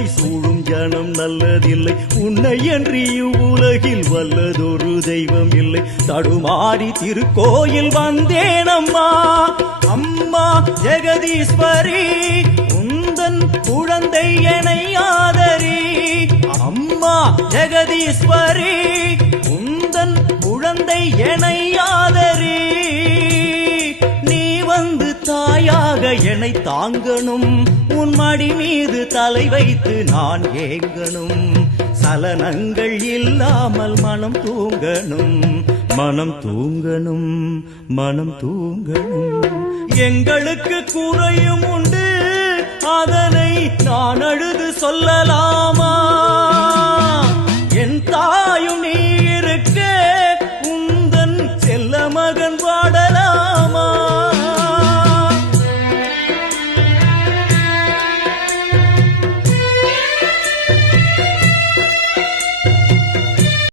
உன்னை சூழும் ஜனம் நல்லதில்லை. உன்னை என்று இவ்வுலகில் வல்லதொரு தெய்வம் இல்லை. தடுமாறி திருக்கோயில் வந்தேனம்மா, அம்மா ஜெகதீஸ்வரி, உந்தன் குழந்தை என்னை ஆதரி. அம்மா ஜெகதீஸ்வரி, உந்தன் குழந்தை என்னை ஆதரி. நீ வந்து தாயாக என்னை தாங்கணும், உன் மடி மீது தலை வைத்து நான் ஏங்கணும். சலனங்கள் இல்லாமல் மனம் தூங்கணும், மனம் தூங்கணும், மனம் தூங்கணும். எங்களுக்கு குறையும் உண்டு, அதனை நான் அழுது சொல்லலாமா? என் தாயும் நீ